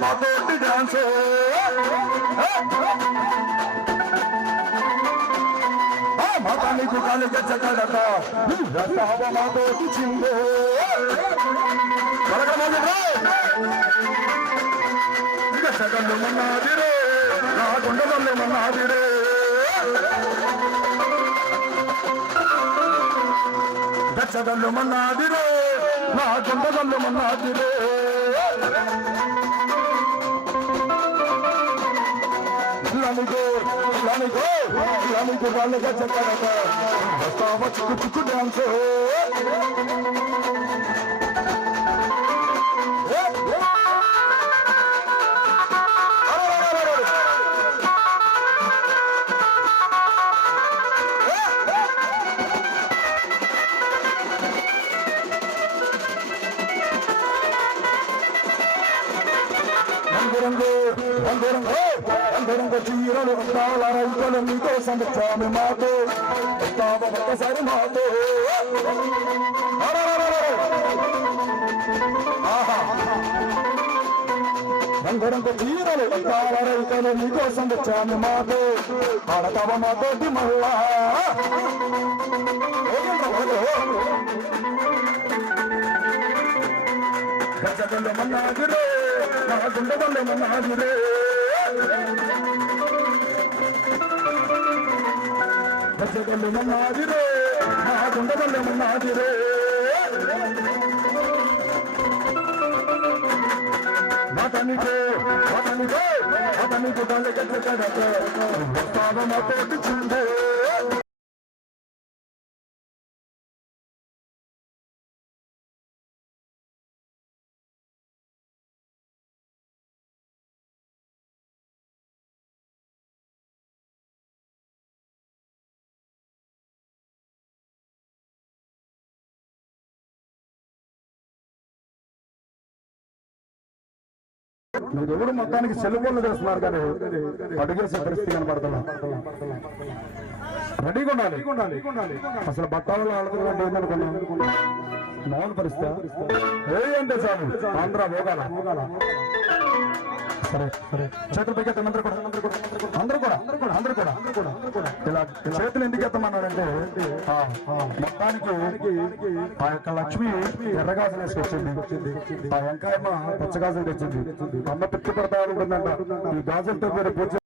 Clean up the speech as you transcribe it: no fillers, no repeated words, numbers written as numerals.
మాతోటి డాన్స్ మతానికి కాలిక చక్కడట మాతోటి చిందో చక్కలు మన్నాదిరే నా గుండెలు మన్నాదిరే గచ్చదల్లు మన్నాదిరే నా గుండెలు మన్నాదిరే ఇలానికో వాళ్ళగా చెప్పారట వస్తావా చిక్కు చిక్కు డాన్స్ అందరంగా చీరలు అందాల రైతులు మీకోసం వచ్చాము మాతో వస్తావా ఒక్కసారి మాతో రంగురంగు చీరలు అందాల రైతులు మీకోసం వచ్చాము మాతో ఆడతావా మాతోటి మళ్ళా గజగండ మన్నాదిరే నా గుండెగండ మన్నాదిరే గజగండ మన్నాదిరే నా గుండెగండ మన్నాదిరే అతనికి దాని గజగడత వస్తావా మాతోటి చిందే మీరు ఎవరు మొత్తానికి సెల్లుబోళ్ళు చేస్తున్నారు కానీ అడుగేసే పరిస్థితి కనపడుతున్నా రెడీగా ఉండాలి అసలు బట్టాలలో ఆడుతున్నట్టు ఏందనుకున్నాను మౌన పరిస్థితి ఏంటే సార్ ఆంధ్ర పోగాల సరే చేతులు పైకెత్తాం అందరూ కూడా ఇలా చేతులు ఎందుకు ఎత్తమన్నారంటే మొత్తానికి ఆ యొక్క లక్ష్మి ఎర్రగాజులు వేసుకొచ్చింది ఆ వెంకాయమ్మ పచ్చగాజులు తెచ్చింది అమ్మ పిచ్చి పెడతా ఉంటుందంట ఈ గాజులతో మీరు పూజ